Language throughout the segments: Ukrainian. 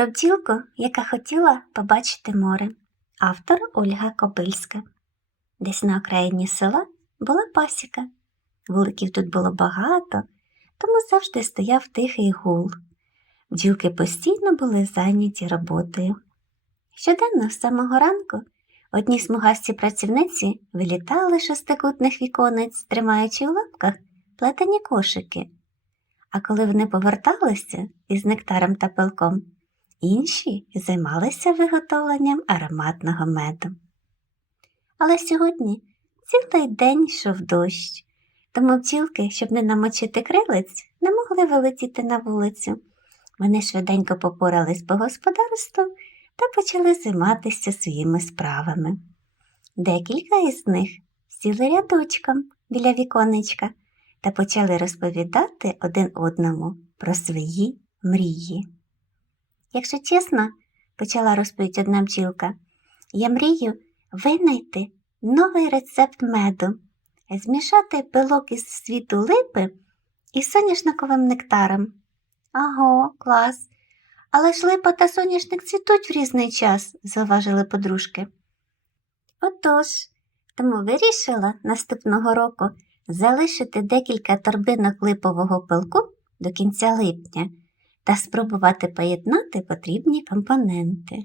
Про бджілку, яка хотіла побачити море. Автор Ольга Копильська. Десь на окраїні села була пасіка. Вуликів тут було багато, тому завжди стояв тихий гул. Бджілки постійно були зайняті роботою. Щоденно з самого ранку одні смугасті працівниці вилітали шестикутних віконець, тримаючи в лапках плетені кошики. А коли вони поверталися із нектаром та пилком, інші займалися виготовленням ароматного меду. Але сьогодні цілий день йшов дощ, тому бджілки, щоб не намочити крилець, не могли вилетіти на вулицю. Вони швиденько попорались по господарству та почали займатися своїми справами. Декілька із них сіли рядочком біля віконечка та почали розповідати один одному про свої мрії. Якщо чесно, почала розповідь одна бджілка, я мрію винайти новий рецепт меду, змішати пилок із світу липи із соняшниковим нектаром. Аго, клас. Але ж липа та соняшник цвітуть в різний час, зауважили подружки. Отож, тому вирішила наступного року залишити декілька торбинок липового пилку до кінця липня та спробувати поєднати потрібні компоненти.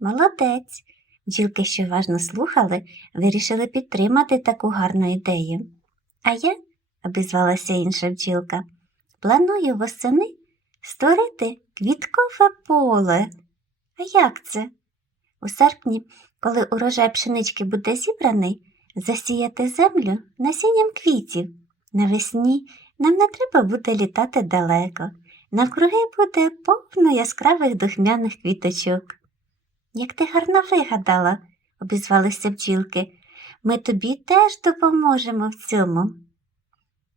Молодець! Бджілки, що уважно слухали, вирішили підтримати таку гарну ідею. А я, обізвалася інша бджілка, планую восени створити квіткове поле. А як це? У серпні, коли урожай пшенички буде зібраний, засіяти землю насінням квітів. Навесні нам не треба буде літати далеко. Навкруги буде повно яскравих духмяних квіточок. Як ти гарно вигадала, обізвалися бджілки, ми тобі теж допоможемо в цьому.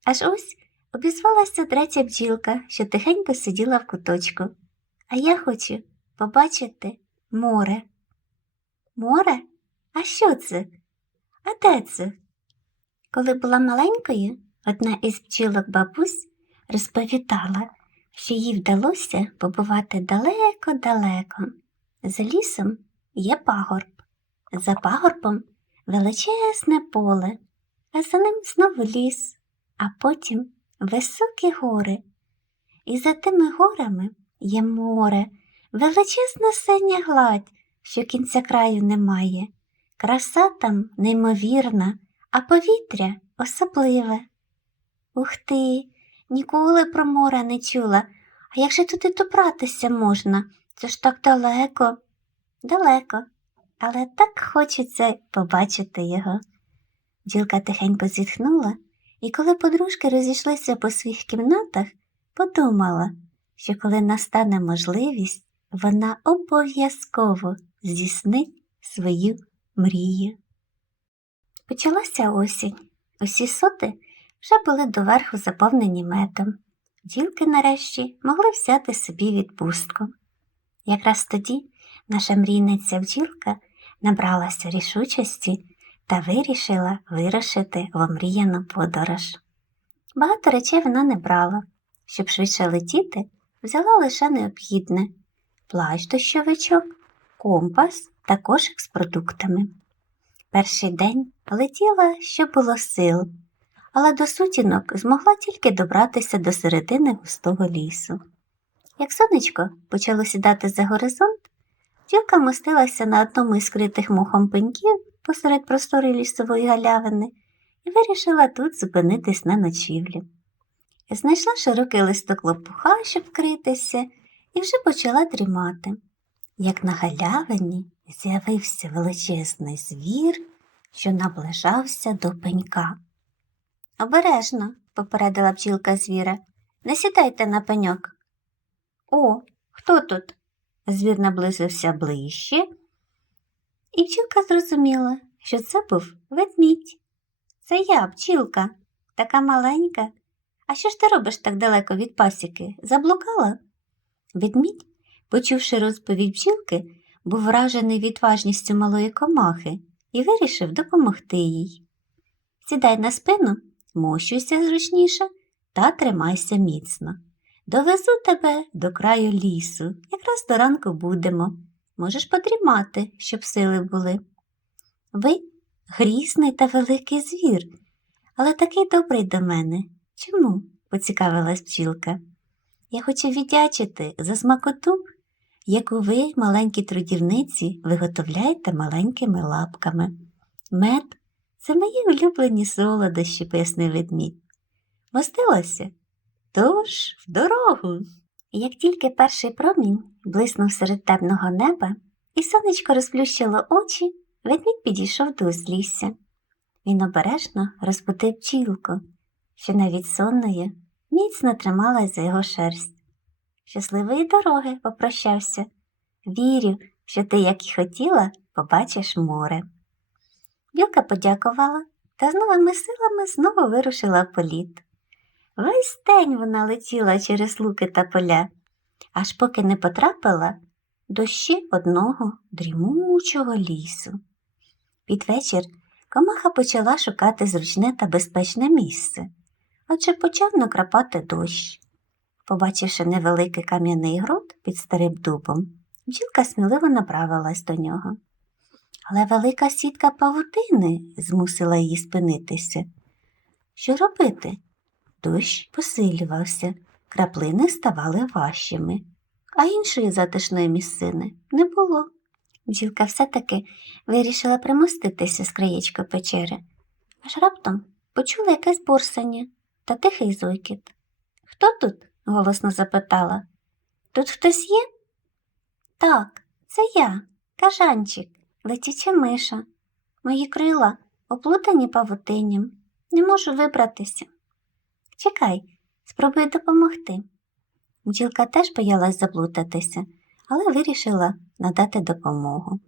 Аж ось обізвалася третя бджілка, що тихенько сиділа в куточку. А я хочу побачити море. Море? А що це? А де це? Коли була маленькою, одна із бджілок бабусь розповідала, що їй вдалося побувати далеко-далеко. За лісом є пагорб, за пагорбом величезне поле, а за ним знову ліс, а потім високі гори. І за тими горами є море, величезна синя гладь, що кінця краю немає. Краса там неймовірна, а повітря особливе. Ух ти, ніколи про море не чула. А як же туди добратися можна? Це ж так далеко. Далеко, але так хочеться побачити його. Ділка тихенько зітхнула, і коли подружки розійшлися по своїх кімнатах, подумала, що коли настане можливість, вона обов'язково здійснить свою мрію. Почалася осінь. Усі соти вже були доверху заповнені медом. Ділки нарешті могли взяти собі відпустку. Якраз тоді наша мрійниця бджілка набралася рішучості та вирішила вирушити в омріяну подорож. Багато речей вона не брала. Щоб швидше летіти, взяла лише необхідне плащ дощовичок, компас та кошик з продуктами. Перший день летіла, що було сил, але до сутінок змогла тільки добратися до середини густого лісу. Як сонечко почало сідати за горизонт, ділка мостилася на одному із скритих мохом пеньків посеред просторої лісової галявини і вирішила тут зупинитись на ночівлі. Знайшла широкий листок лопуха, щоб вкритися, і вже почала дрімати. Як на галявині з'явився величезний звір, що наближався до пенька. Обережно, попередила бджілка звіра, не сідайте на пеньок. О, хто тут? Звір наблизився ближче, і бджілка зрозуміла, що це був ведмідь. Це я, бджілка, така маленька. А що ж ти робиш так далеко від пасіки? Заблукала? Ведмідь, почувши розповідь бджілки, був вражений відважністю малої комахи і вирішив допомогти їй. Сідай на спину, мощуйся зручніше та тримайся міцно. Довезу тебе до краю лісу, якраз до ранку будемо. Можеш подрімати, щоб сили були. Ви грізний та великий звір, але такий добрий до мене. Чому? поцікавилась бджілка. Я хочу віддячити за смакоту, яку ви, маленькі трудівниці, виготовляєте маленькими лапками. Мед це мої улюблені солодощі, пояснив ведмідь. Мостилося? Тож в дорогу. Як тільки перший промінь блиснув серед темного неба, і сонечко розплющило очі, ведмідь підійшов до узлісся. Він обережно розбудив бджілку, що навіть сонною міцно трималась за його шерсть. Щасливої дороги попрощався. Вірю, що ти, як і хотіла, побачиш море. Білка подякувала та з новими силами знову вирушила в політ. Весь день вона летіла через луки та поля, аж поки не потрапила до ще одного дрімучого лісу. Під вечір комаха почала шукати зручне та безпечне місце, адже почав накрапати дощ. Побачивши невеликий кам'яний грот під старим дубом, бджілка сміливо направилась до нього. Але велика сітка павутини змусила її спинитися. Що робити? Дощ посилювався, краплини ставали важчими, а іншої затишної місцини не було. Бджілка все-таки вирішила примоститися з краєчка печери, аж раптом почула якесь борсання та тихий зойкіт. Хто тут? голосно запитала. Тут хтось є? Так, це я, кажанчик, летюча миша. Мої крила оплутані павутинням. Не можу вибратися. Чекай, спробуй допомогти. Бджілка теж боялась заплутатися, але вирішила надати допомогу.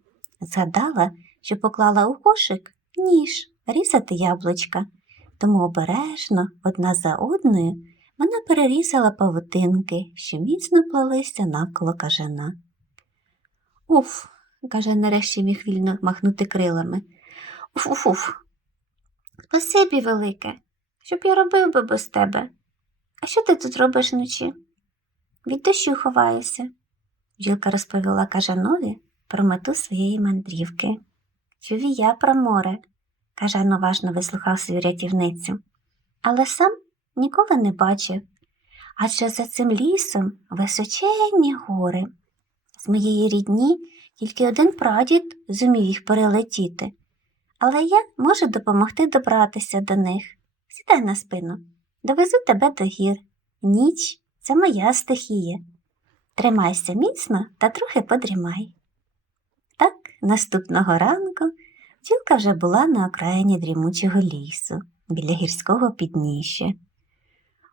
Згадала, що поклала у кошик ніж різати яблучка, тому обережно, одна за одною, вона перерізала павутинки, що міцно плелися навколо кажана. Уф, каже, нарешті міг вільно махнути крилами. Уф-уф-уф. Спасибі велике, щоб я робив би без тебе. А що ти тут робиш вночі? Від дощу ховаюся. Бджілка розповіла кажанові про мету своєї мандрівки. Чув я про море, кажан уважно вислухав свою рятівницю, але сам ніколи не бачив, адже за цим лісом височенні гори. З моєї рідні тільки один прадід зумів їх перелетіти, але я можу допомогти добратися до них. Сідай на спину, довезу тебе до гір. Ніч це моя стихія. Тримайся міцно та трохи подрімай. Так, наступного ранку бджілка вже була на окраїні дрімучого лісу, біля гірського підніжжя.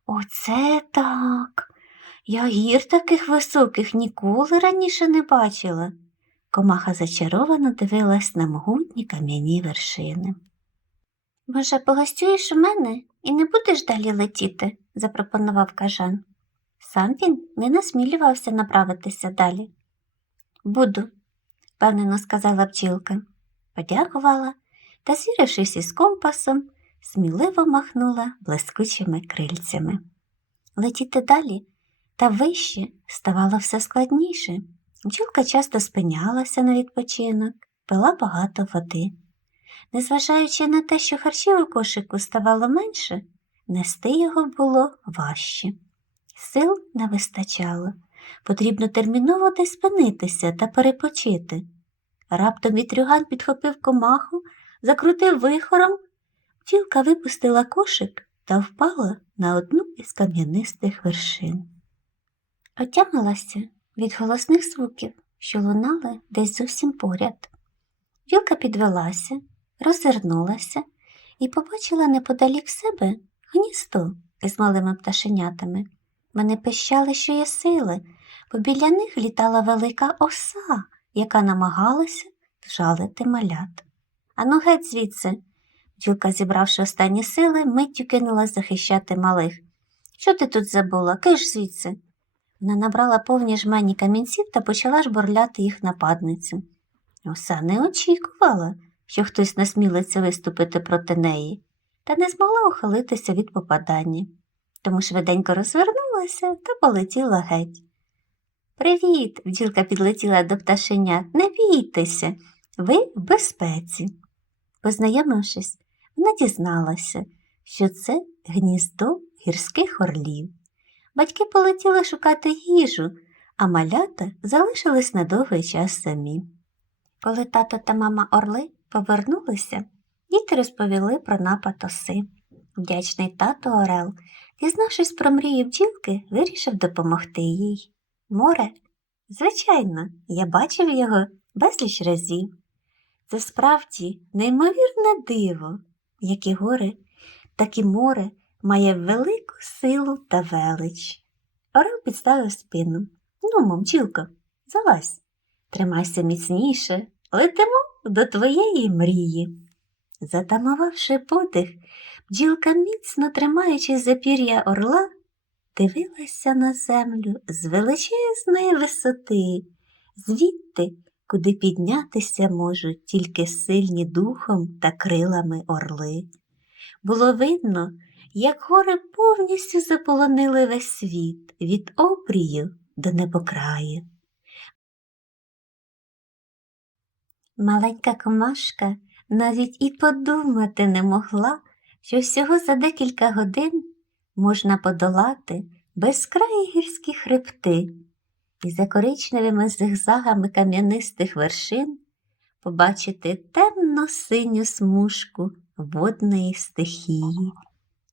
Оце так. Я гір таких високих ніколи раніше не бачила. Комаха зачаровано дивилась на могутні кам'яні вершини. Може, погостюєш у мене і не будеш далі летіти? запропонував кажан. Сам він не насмілювався направитися далі. Буду, впевнено сказала бджілка. Подякувала та, звірившись із компасом, сміливо махнула блискучими крильцями. Летіти далі та вище ставало все складніше. Бджілка часто спинялася на відпочинок, пила багато води. Незважаючи на те, що харчів у кошику ставало менше, нести його було важче. Сил не вистачало. Потрібно терміново десь спинитися та перепочити. Раптом вітрюган підхопив комаху, закрутив вихором. Бджілка випустила кошик та впала на одну із кам'янистих вершин. Отямилася від голосних звуків, що лунали десь зовсім поряд. Бджілка підвелася, роззирнулася і побачила неподалік себе гніздо із малими пташенятами. Вони пищали, що є сили, бо біля них літала велика оса, яка намагалася вжалити малят. Ану геть звідси. Бджілка, зібравши останні сили, миттю кинулась захищати малих. Що ти тут забула? Киш звідси. Вона набрала повні жмені камінців та почала жбурляти їх нападницю. Оса не очікувала, що хтось насмілиться виступити проти неї, та не змогла ухилитися від попадання. тому швиденько розвернулася та полетіла геть. Привіт, бджілка підлетіла до пташенят. Не бійтеся, ви в безпеці. Познайомившись, вона дізналася, що це гніздо гірських орлів. Батьки полетіли шукати їжу, а малята залишились на довгий час самі. Коли тато та мама орли повернулися, діти розповіли про напад оси. Вдячний тато Орел, дізнавшись про мрію бджілки, вирішив допомогти їй. Море? Звичайно, я бачив його безліч разів. Це справді неймовірне диво, як і гори, так і море має велику силу та велич. Орел підставив спину. Ну, мовчілко, залазь, тримайся міцніше, летимо до твоєї мрії. Затамувавши подих, бджілка, міцно тримаючись за пір'я орла, дивилася на землю з величезної висоти, звідти, куди піднятися можуть тільки сильні духом та крилами орли. Було видно, як гори повністю заполонили весь світ від обрію до небокраю. Маленька комашка навіть і подумати не могла, що всього за декілька годин можна подолати безкраї гірські хребти і за коричневими зигзагами кам'янистих вершин побачити темно-синю смужку водної стихії.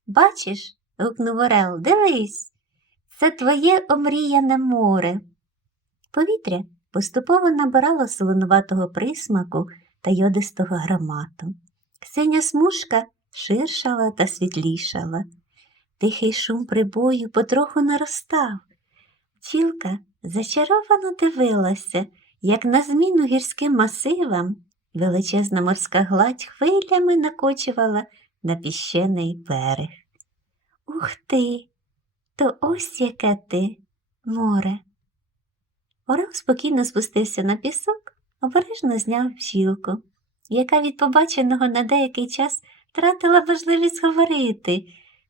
Бачиш, гукнув Орел, дивись, це твоє омріяне море. Повітря поступово набирало солонуватого присмаку та йодистого громату. Синя смужка ширшала та світлішала. Тихий шум прибою потроху наростав. Тілка зачаровано дивилася, як на зміну гірським масивам величезна морська гладь хвилями накочувала на піщений берег. Ух ти! То ось яке ти, море. Орел спокійно спустився на пісок, обережно зняв пчілку, яка від побаченого на деякий час втратила можливість говорити,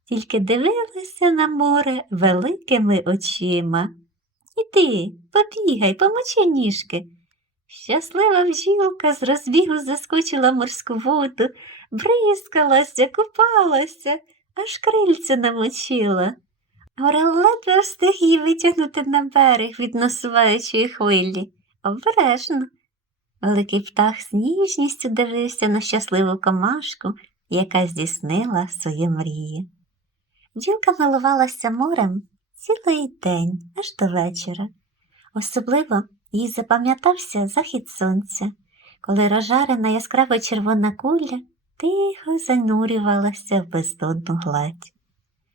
тільки дивилася на море великими очима. Іди, побігай, помочи ніжки. Щаслива бджілка з розбігу заскочила морську воду, бризкалася, купалася, аж крильця намочила. Орел ледве встиг її витягнути на берег від насуваючої хвилі. Обережно. Великий птах з ніжністю дивився на щасливу комашку, яка здійснила свої мрії. Бджілка милувалася морем цілий день, аж до вечора. Особливо їй запам'ятався захід сонця, коли розжарена яскраво червона куля тихо занурювалася в бездонну гладь.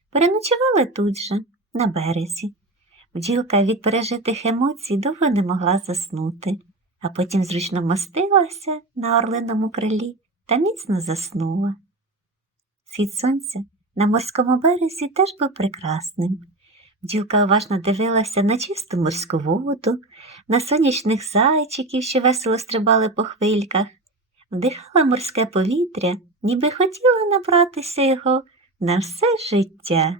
Переночували тут же, на березі. Бджілка від пережитих емоцій довго не могла заснути, а потім зручно мостилася на орлиному крилі та міцно заснула. Схід сонця на морському березі теж був прекрасним. Бджілка уважно дивилася на чисту морську воду, на сонячних зайчиків, що весело стрибали по хвильках, вдихала морське повітря, ніби хотіла набратися його на все життя.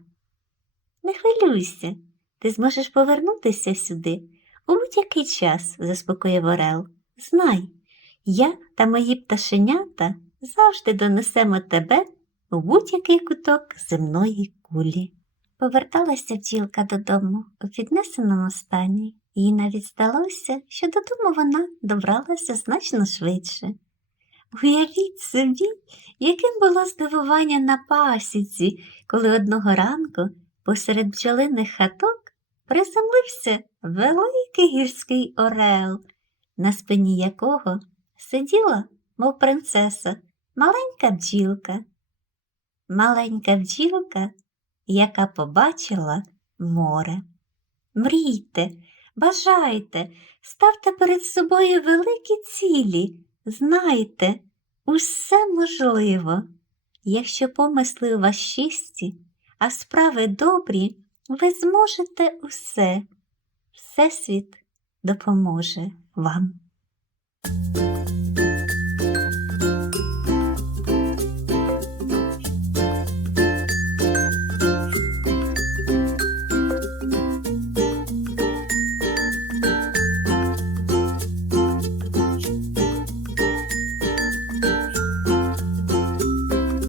Не хвилюйся, ти зможеш повернутися сюди у будь-який час, заспокоїв Орел. Знай, я та мої пташенята завжди донесемо тебе у будь-який куток земної кулі. Поверталася бджілка додому у піднесеному стані, їй навіть здалося, що додому вона добралася значно швидше. Уявіть собі, яким було здивування на пасіці, коли одного ранку посеред бджолиних хаток приземлився великий гірський орел, на спині якого сиділа, мов принцеса, маленька бджілка. Маленька бджілка, яка побачила море. Мрійте, бажайте, ставте перед собою великі цілі. Знайте, усе можливо. Якщо помисли у вас чисті, а справи добрі, ви зможете усе. Всесвіт допоможе вам.